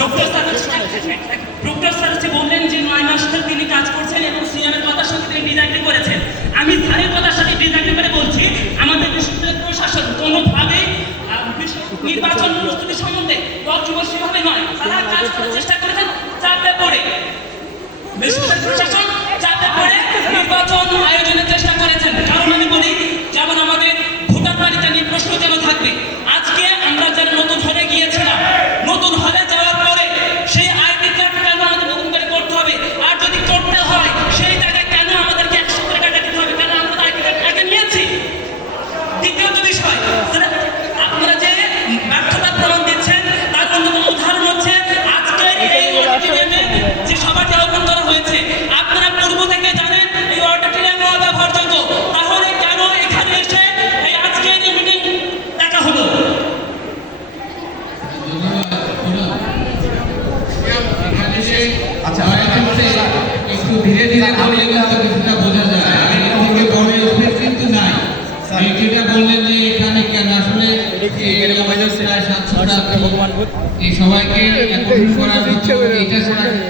Doctor তিনি কাজ করছেন এবং সিএমের কথার সাথে করেছেন আমি স্যারের কথার সাথে ডিজাইন করে বলছি আমাদের নির্বাচন প্রস্তুতি সম্বন্ধে নয় চেষ্টা করেছেন। চাপে পড়ে বেসরকারি পড়ে নির্বাচন আয়োজনের চেষ্টা করেছেন কারণ আমি বলি, যেমন আমাদের ভোটার তালিকা নিয়ে প্রশ্ন যেন থাকবে? একটু ধীরে ধীরে বললে কিন্তু কিছুটা বোঝা যায়। আর থেকে বড় স্পেস কিন্তু নাই। যেটা বললেন যে এখানে কেন? আসলে সাতশো এই সবাইকে করার মতো